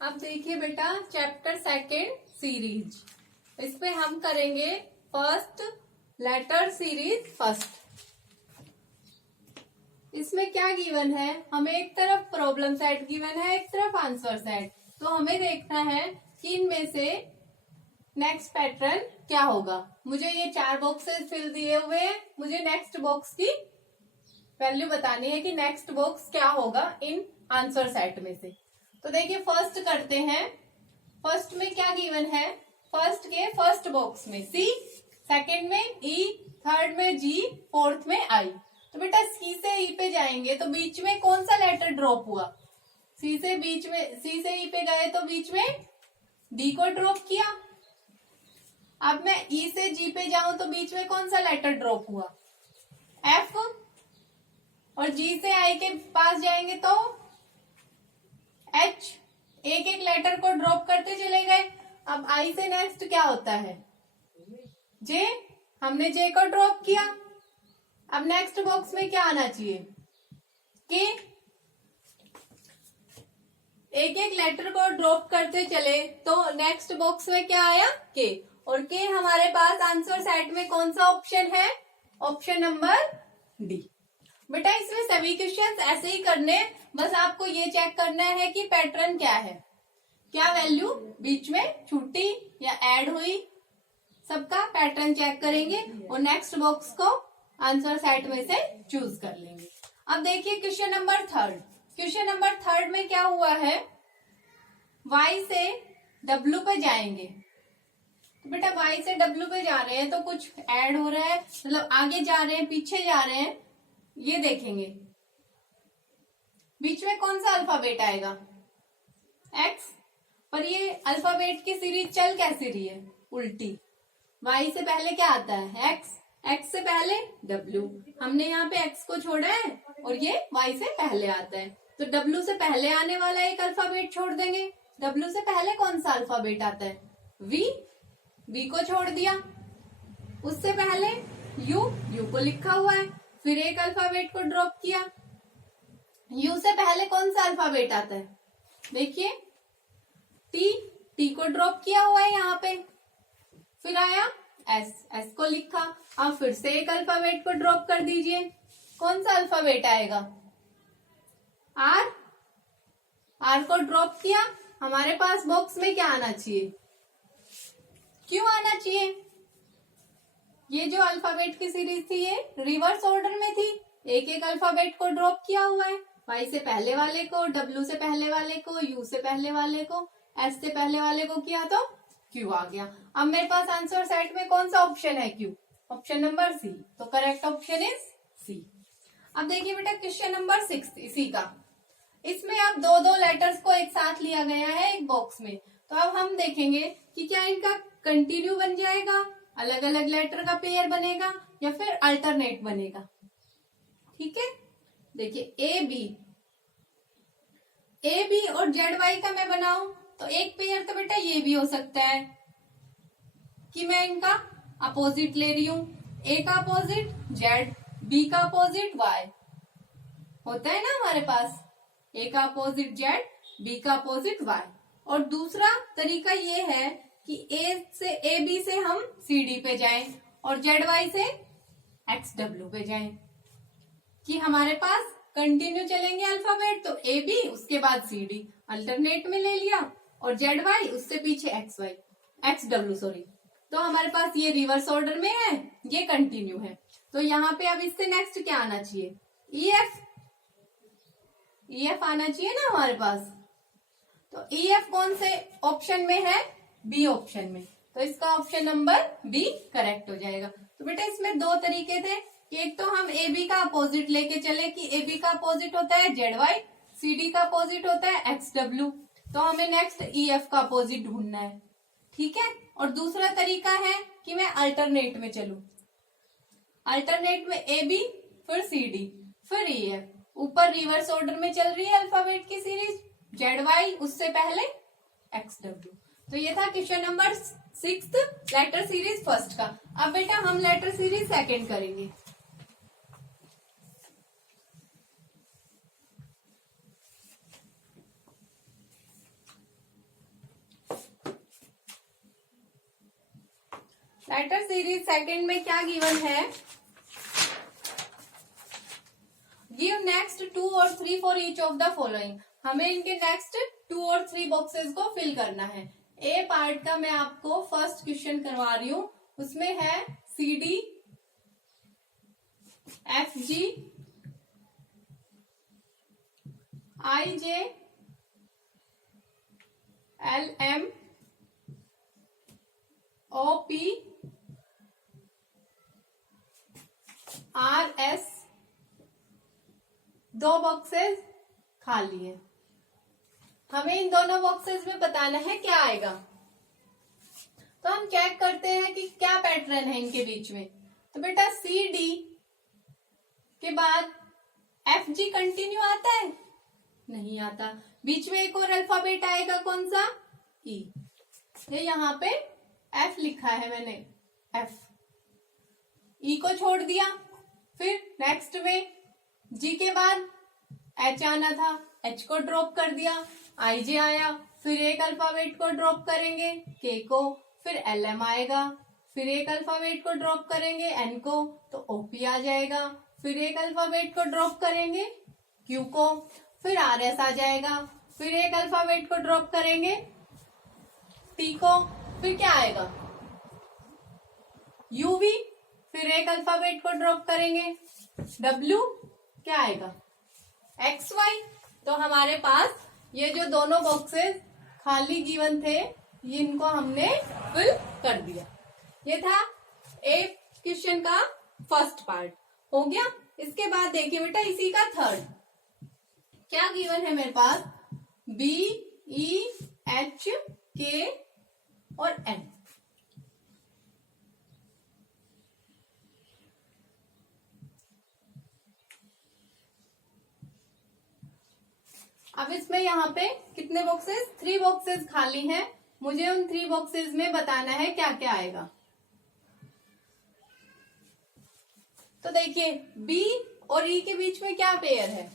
अब देखिए बेटा चैप्टर सेकेंड सीरीज, इस पे हम करेंगे फर्स्ट लेटर सीरीज फर्स्ट। इसमें क्या गिवन है, हमें एक तरफ प्रॉब्लम सेट गिवन है, एक तरफ आंसर सेट। तो हमें देखना है कि इनमें से नेक्स्ट पैटर्न क्या होगा। मुझे ये 4 बॉक्सेस फिल दिए हुए हैं, मुझे नेक्स्ट बॉक्स की वैल्यू बतानी है कि नेक्स्ट बॉक्स क्या होगा इन आंसर सेट में से। तो देखिए फर्स्ट करते हैं। फर्स्ट में क्या गिवन है, फर्स्ट के फर्स्ट बॉक्स में सी, सेकंड में ई, थर्ड में जी, फोर्थ में आई। तो बेटा सी से ई पे जाएंगे तो बीच में कौन सा लेटर ड्रॉप हुआ, सी से ई पे गए तो बीच में डी को ड्रॉप किया। अब मैं ई से जी पे जाऊं तो बीच में कौन सा लेटर ड्रॉप हुआ, एफ। और जी से आई के पास जाएंगे तो एच। एक एक लेटर को ड्रॉप करते चले गए। अब आई से नेक्स्ट क्या होता है, जे। हमने जे को ड्रॉप किया। अब नेक्स्ट बॉक्स में क्या आना चाहिए, के। एक एक लेटर को ड्रॉप करते चले तो नेक्स्ट बॉक्स में क्या आया, के। और के हमारे पास आंसर सेट में कौन सा ऑप्शन है, ऑप्शन नंबर डी। बेटा इसमें सभी क्वेश्चंस ऐसे ही करने, बस आपको ये चेक करना है कि पैटर्न क्या है, क्या वैल्यू बीच में छूटी या ऐड हुई, सबका पैटर्न चेक करेंगे और नेक्स्ट बॉक्स को आंसर सेट में से चूज कर लेंगे। अब देखिए question number third. Question number third में क्या हुआ है, y से w पे जाएंगे। तो बेटा y से w पे जा रहे हैं तो कुछ ऐड हो रहा है, मतलब आगे जा रहे हैं पीछे जा रहे हैं, ये देखेंगे। बीच में कौन सा अल्फाबेट आएगा, x। पर ये अल्फाबेट की सीरीज चल कैसे रही है, उल्टी। y से पहले क्या आता है, x, x से पहले w। हमने यहाँ पे x को छोड़ा है और ये y से पहले आता है, तो w से पहले आने वाला एक अल्फाबेट छोड़ देंगे। w से पहले कौन सा अल्फाबेट आता है, v, v को छोड़ दिया। उससे पहले u को लिखा हुआ है, फिर एक अल्फाबेट को ड्रॉप किया। U से पहले कौन सा अल्फाबेट आता है, देखिए T को ड्रॉप किया हुआ है यहाँ पे। फिर आया S को लिखा। अब फिर से एक अल्फाबेट को ड्रॉप कर दीजिए, कौन सा अल्फाबेट आएगा, R को ड्रॉप किया। हमारे पास बॉक्स में क्या आना चाहिए, Q आना चाहिए। ये जो अल्फाबेट की सीरीज थी ये रिवर्स ऑर्डर में थी, एक एक अल्फाबेट को ड्रॉप किया हुआ है। y से पहले वाले को, w से पहले वाले को, u से पहले वाले को, s से पहले वाले को किया तो q आ गया। अब मेरे पास आंसर सेट में कौन सा ऑप्शन है, q, ऑप्शन नंबर सी। तो करेक्ट ऑप्शन इज सी। अब देखिए बेटा क्वेश्चन नंबर 6 इसी का। इसमें अब दो लेटर्स को एक साथ लिया गया है एक बॉक्स में। तो अब हम देखेंगे कि क्या इनका कंटिन्यू बन जाएगा, अलग अलग लेटर का पेयर बनेगा या फिर अल्टरनेट बनेगा। ठीक है, देखिए ए बी और जेड वाई का मैं बनाऊं तो एक पेयर तो बेटा ये भी हो सकता है कि मैं इनका अपोजिट ले रही हूं, ए का अपोजिट जेड, बी का अपोजिट वाई। होता है ना हमारे पास, ए का अपोजिट जेड, बी का अपोजिट वाई। और दूसरा तरीका ये है कि ए बी से हम सी डी पे जाएं और जेड वाई से एक्स डब्ल्यू पे जाएं, कि हमारे पास कंटिन्यू चलेंगे अल्फाबेट। तो ए बी उसके बाद सी डी अल्टरनेट में ले लिया और जेड वाई उससे पीछे एक्स डब्ल्यू सॉरी। तो हमारे पास ये रिवर्स ऑर्डर में है, ये कंटिन्यू है। तो यहाँ पे अब इससे नेक्स्ट क्या आना चाहिए, ई एफ आना चाहिए ना हमारे पास। तो ई एफ कौन से ऑप्शन में है, बी ऑप्शन में। तो इसका ऑप्शन नंबर बी करेक्ट हो जाएगा। तो बेटा इसमें दो तरीके थे कि एक तो हम ए बी का अपोजिट लेके चले कि ए बी का अपोजिट होता है जेड वाई, सी डी का अपोजिट होता है एक्स डब्ल्यू। तो हमें नेक्स्ट ई एफ का अपोजिट ढूंढना है, ठीक है। और दूसरा तरीका है कि मैं अल्टरनेट में चलूं, अल्टरनेट में ए बी फिर सी डी फिर ई एफ। ऊपर रिवर्स ऑर्डर में चल रही है अल्फाबेट की सीरीज, जेड वाई उससे पहले एक्स डब्ल्यू। तो ये था question number 6 letter series first का। अब बेटा हम लेटर सीरीज सेकंड करेंगे। लेटर सीरीज सेकंड में क्या गिवन है, गिव नेक्स्ट 2 और 3 for each of the following. हमें इनके नेक्स्ट 2 और 3 बॉक्सेस को फिल करना है। ए पार्ट का मैं आपको फर्स्ट क्वेश्चन करवा रही हूं, उसमें है CD, FG, IJ, LM, OP, RS, 2 boxes खाली है। हमें इन दोनों बॉक्सेस में बताना है क्या आएगा। तो हम चेक करते हैं कि क्या पैटर्न है इनके बीच में। तो बेटा CD के बाद FG कंटिन्यू आता है, नहीं आता। बीच में एक और अल्फाबेट आएगा, कौन सा, E। ये यहाँ पे F लिखा है मैंने, F, E को छोड़ दिया। फिर नेक्स्ट में G के बाद H आना था, H को ड्रॉप कर दिया, IJ आया, फिर एक अल्फाबेट को ड्रॉप करेंगे K को, फिर LM आएगा, फिर एक अल्फाबेट को ड्रॉप करेंगे N को, तो OP आ जाएगा, फिर एक अल्फाबेट को ड्रॉप करेंगे Q को, फिर RS आ जाएगा, फिर एक अल्फाबेट को ड्रॉप करेंगे T को, फिर क्या आएगा UV, फिर एक अल्फाबेट को ड्रॉप करेंगे W, क्या आएगा XY। तो हमारे पास ये जो दोनों बॉक्सेस खाली गिवन थे, इनको हमने फिल कर दिया। ये था ए क्वेश्चन का फर्स्ट पार्ट, हो गया। इसके बाद देखिए बेटा इसी का थर्ड क्या गिवन है मेरे पास, B, E, H, K और N। अब इसमें यहाँ पे कितने बॉक्सेस, 3 बॉक्सेस खाली हैं। मुझे उन 3 बॉक्सेस में बताना है क्या क्या आएगा। तो देखिए B और E के बीच में क्या पेयर है,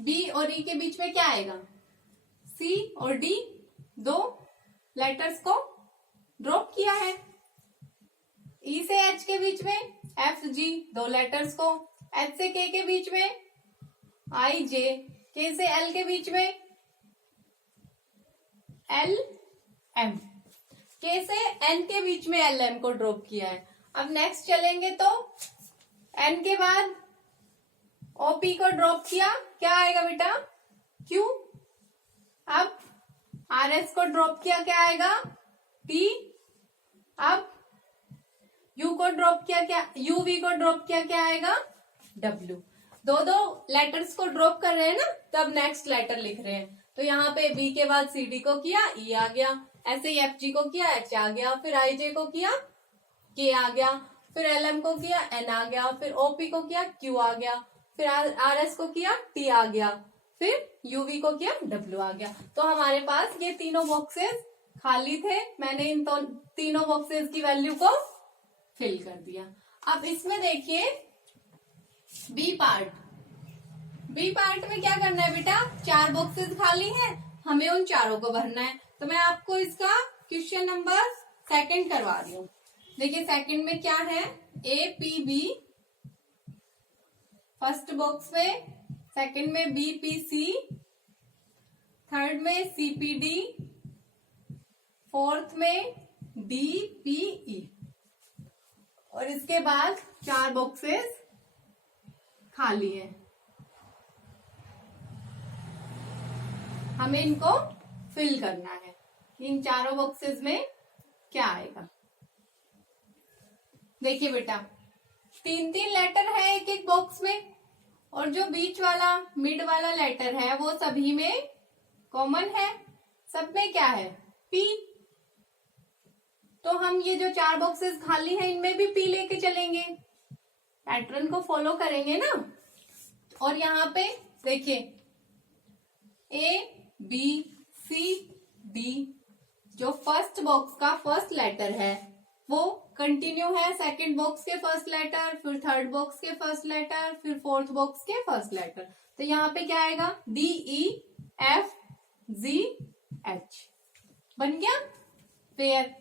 B और E के बीच में क्या आएगा, C और D, 2 लेटर्स को ड्रॉप किया है। E से H के बीच में F, G, 2 लेटर्स को, H से K के बीच में I, J, K से L के बीच में L, M, K से N के बीच में L, M को ड्रॉप किया है। अब नेक्स्ट चलेंगे तो N के बाद OP को ड्रॉप किया, क्या आएगा बेटा Q। अब RS को ड्रॉप किया, क्या आएगा T। अब U को ड्रॉप किया, क्या UV को ड्रॉप किया, क्या आएगा W। 2 लेटर्स को ड्रॉप कर रहे हैं ना, तब नेक्स्ट लेटर लिख रहे हैं। तो यहाँ पे B के बाद CD को किया, E आ गया, ऐसे ही FG को किया, H आ गया, फिर IJ को किया, K आ गया, फिर LM को किया, N आ गया, फिर OP को किया, Q आ गया, फिर RS को किया, T आ गया, फिर UV को किया, W आ गया। तो हमारे पास ये तीनों बॉक्सेस खाली थे, मैंने इन तीनों बॉक्सेस की वैल्यू को फिल कर दिया। अब इसमें देखिए बी पार्ट में क्या करना है बेटा, 4 बॉक्सेस खाली हैं, हमें उन चारों को भरना है। तो मैं आपको इसका क्वेश्चन नंबर 2 करवा रही हूँ। देखिए सेकंड में क्या है, APB फर्स्ट बॉक्स में, सेकंड में BPC, थर्ड में CPD, फोर्थ में DPE, और इसके बाद 4 बॉक्सेस खाली है। हमें इनको फिल करना है। इन चारों बॉक्सेस में क्या आएगा, देखिए बेटा 3 लेटर है एक बॉक्स में, और जो बीच वाला मिड वाला लेटर है वो सभी में कॉमन है। सब में क्या है P। तो हम ये जो 4 बॉक्सेस खाली हैं इनमें भी P लेके चलेंगे, पैटर्न को फॉलो करेंगे ना। और यहाँ पे देखिए A, B, C, D, जो फर्स्ट बॉक्स का फर्स्ट लेटर है वो कंटिन्यू है, सेकंड बॉक्स के फर्स्ट लेटर, फिर थर्ड बॉक्स के फर्स्ट लेटर, फिर फोर्थ बॉक्स के फर्स्ट लेटर। तो यहाँ पे क्या आएगा D, E, F, G, H, बन गया pair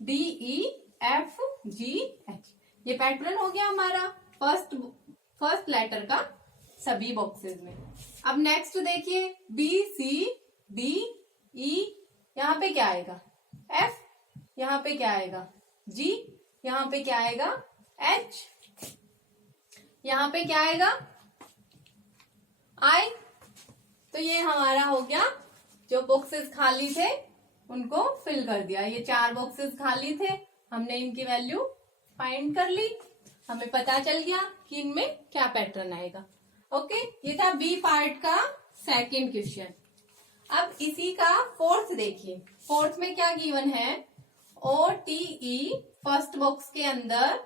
D, E, F G H। ये पैटर्न हो गया हमारा फर्स्ट लेटर का सभी बॉक्सेस में। अब नेक्स्ट देखिए B C D E, यहाँ पे क्या आएगा F, यहाँ पे क्या आएगा G, यहाँ पे क्या आएगा H, यहाँ पे क्या आएगा I। तो ये हमारा हो गया, जो बॉक्सेस खाली थे उनको फिल कर दिया। ये 4 बॉक्सेस खाली थे, हमने इनकी वैल्यू फाइंड कर ली, हमें पता चल गया कि इनमें क्या पैटर्न आएगा। ओके, ये था बी पार्ट का सेकंड क्वेश्चन। अब इसी का फोर्थ देखिए। फोर्थ में क्या गिवन है, OTE फर्स्ट बॉक्स के अंदर,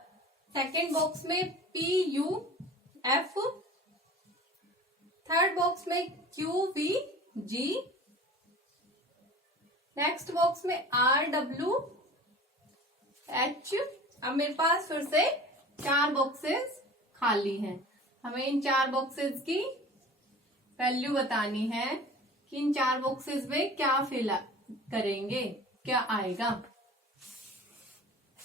सेकंड बॉक्स में PUF, थर्ड बॉक्स में QVG, नेक्स्ट बॉक्स में RWH। अब मेरे पास फिर से 4 बॉक्सेस खाली हैं, हमें इन 4 बॉक्सेस की वैल्यू बतानी है कि इन 4 बॉक्सेस में क्या फिल करेंगे, क्या आएगा।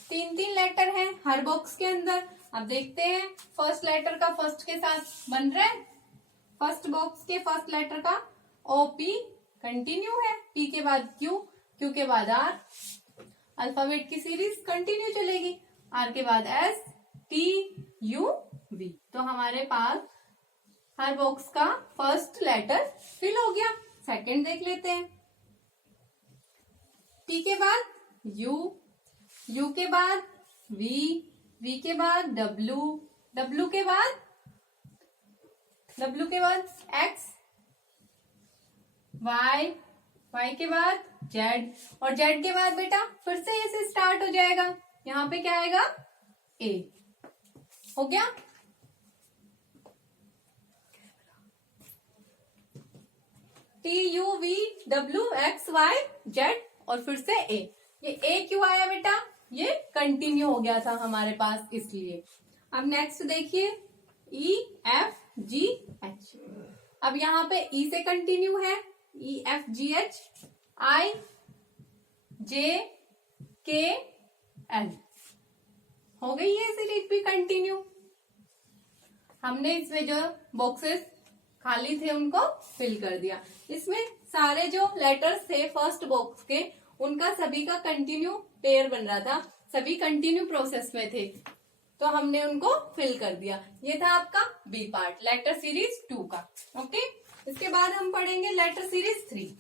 3-3 लेटर हैं हर बॉक्स के अंदर। अब देखते हैं फर्स्ट लेटर का फर्स्ट के साथ बन रहा है। फर्स्ट बॉक्स के फर्स्ट लेटर का OP कंटिन्यू है, P के बाद Q, Q के बाद R, अल्फाबेट की सीरीज कंटिन्यू चलेगी, R के बाद S, T U V। तो हमारे पास हर बॉक्स का फर्स्ट लेटर फिल हो गया। सेकंड देख लेते हैं। T के बाद U, U के बाद V, V के बाद W, W के बाद X, Y, Y के बाद Z, और Z के बाद बेटा फिर से ऐसे स्टार्ट हो जाएगा। यहाँ पे क्या आएगा A। हो गया। T U V W X Y Z और फिर से A। ये A क्यों आया बेटा, ये कंटिन्यू हो गया था हमारे पास इसलिए। अब नेक्स्ट देखिए E F G H। अब यहाँ पे E से कंटिन्यू है, E F G H, I J K L। हो गई ये सीरीज भी कंटिन्यू। हमने इसमें जो बॉक्सेस खाली थे उनको फिल कर दिया। इसमें सारे जो लेटर्स थे फर्स्ट बॉक्स के, उनका सभी का कंटिन्यू पेयर बन रहा था, सभी कंटिन्यू प्रोसेस में थे, तो हमने उनको फिल कर दिया। ये था आपका बी पार्ट, लेटर सीरीज 2 का। ओके, इसके बाद हम पढ़ेंगे लेटर सीरीज 3।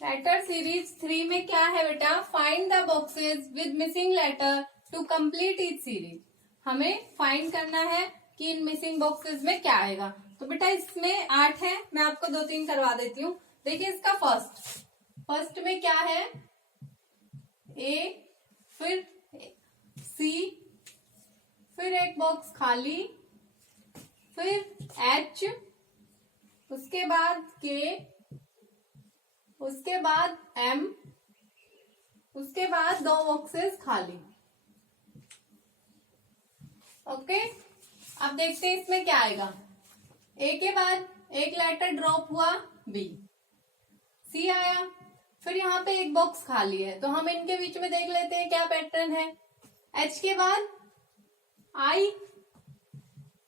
लेटर सीरीज 3 में क्या है बेटा, find the boxes with missing letter to complete each series. हमें फाइंड करना है कि इन मिसिंग बॉक्सेस में क्या आएगा। तो बेटा इसमें 8 है, मैं आपको 2-3 करवा देती हूँ। देखिए इसका फर्स्ट में क्या है, A, फिर C, फिर एक बॉक्स खाली, फिर H, उसके बाद K, उसके बाद M, उसके बाद 2 बॉक्सेस खाली। ओके, अब देखते हैं इसमें क्या आएगा। A के बाद एक लेटर ड्रॉप हुआ B, C आया, फिर यहाँ पे एक बॉक्स खाली है, तो हम इनके बीच में देख लेते हैं क्या पैटर्न है। H के बाद I,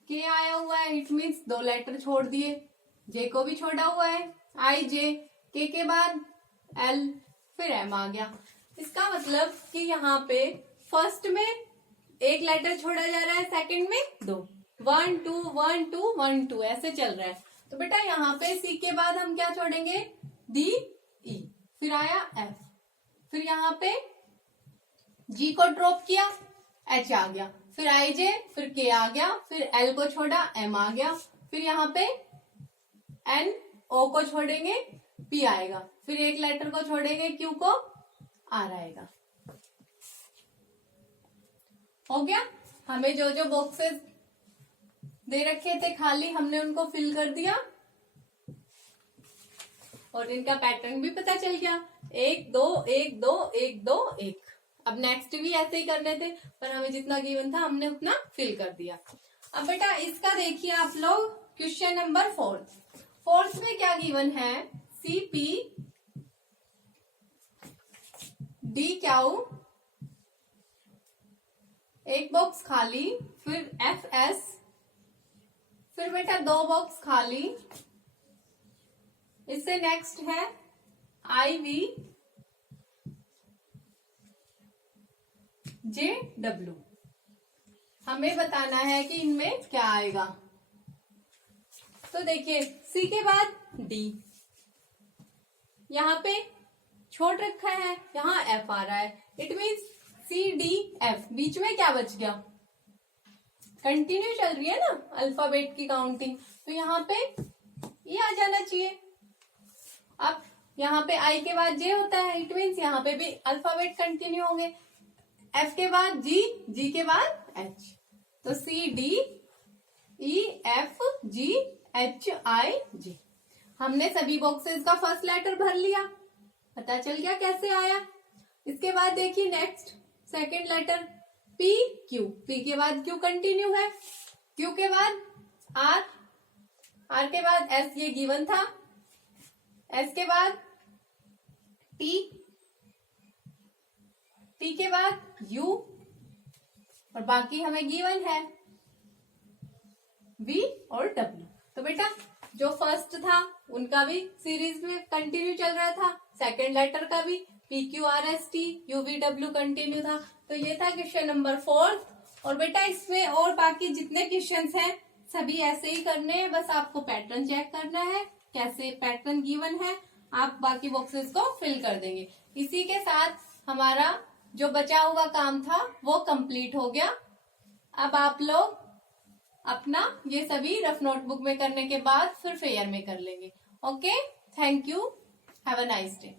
K आया हुआ है, इट मीन्स 2 लेटर छोड़ दिए, J को भी छोड़ा हुआ है, I J, K के बाद L, फिर M आ गया। इसका मतलब कि यहाँ पे फर्स्ट में एक लेटर छोड़ा जा रहा है, सेकंड में 2, 1 2 1 2 1 2 ऐसे चल रहा है। तो बेटा यहाँ पे C के बाद हम क्या छोड़ेंगे, D E, फिर आया F, फिर यहाँ पे G को ड्रॉप किया, H आ गया, फिर I J, फिर K आ गया, फिर L को छोड़ा, M आ गया, फिर यहाँ पे N, O को छोड़ेंगे, P आएगा, फिर एक लेटर को छोड़ेंगे, Q को, R आएगा। हो गया। हमें जो जो बॉक्सेस दे रखे थे खाली, हमने उनको फिल कर दिया और इनका पैटर्न भी पता चल गया। 1 2 1 2 1 2 1। अब नेक्स्ट भी ऐसे ही करने थे, पर हमें जितना गिवन था हमने उतना फिल कर दिया। अब बेटा इसका देखिए आप लोग क्वेश्चन नंबर 4 में क्या गिवन है, CP D क्यू, एक बॉक्स खाली, फिर FS, फिर बेटा 2 बॉक्स खाली, इससे नेक्स्ट है IV JW। हमें बताना है कि इनमें क्या आएगा। तो देखिए C के बाद D, यहाँ पे छोड़ रखा है, यहाँ F आ रहा है, इट मीन्स CDF, बीच में क्या बच गया, कंटिन्यू चल रही है ना अल्फाबेट की काउंटिंग, तो यहाँ पे ये आ जाना चाहिए। अब यहाँ पे I के बाद J होता है, इट मीन्स यहाँ पे भी अल्फाबेट कंटिन्यू होंगे। F के बाद G, G के बाद H, तो CDEFGHIJ। हमने सभी बॉक्सेस का फर्स्ट लेटर भर लिया, पता चल गया कैसे आया। इसके बाद देखिए next second letter PQ, P के बाद Q कंटिन्यू है, Q के बाद R, R के बाद S ये गिवन था, S के बाद T, T के बाद U, और बाकी हमें गिवन है V और W। तो बेटा जो फर्स्ट था उनका भी सीरीज में कंटिन्यू चल रहा था, सेकंड लेटर का भी PQRST UVW कंटिन्यू था। तो ये था क्वेश्चन नंबर 4। और बेटा इसमें और बाकी जितने क्वेश्चंस हैं सभी ऐसे ही करने हैं, बस आपको पैटर्न चेक करना है, कैसे पैटर्न गिवन है आप बाकी बॉक्सेस को फिल कर देंगे। इसी के साथ हमारा जो बचा हुआ काम था वो कंप्लीट हो गया। अब आप लोग अपना ये सभी रफ नोटबुक में करने के बाद फिर फेयर में कर लेंगे। Okay, thank you, have a nice day.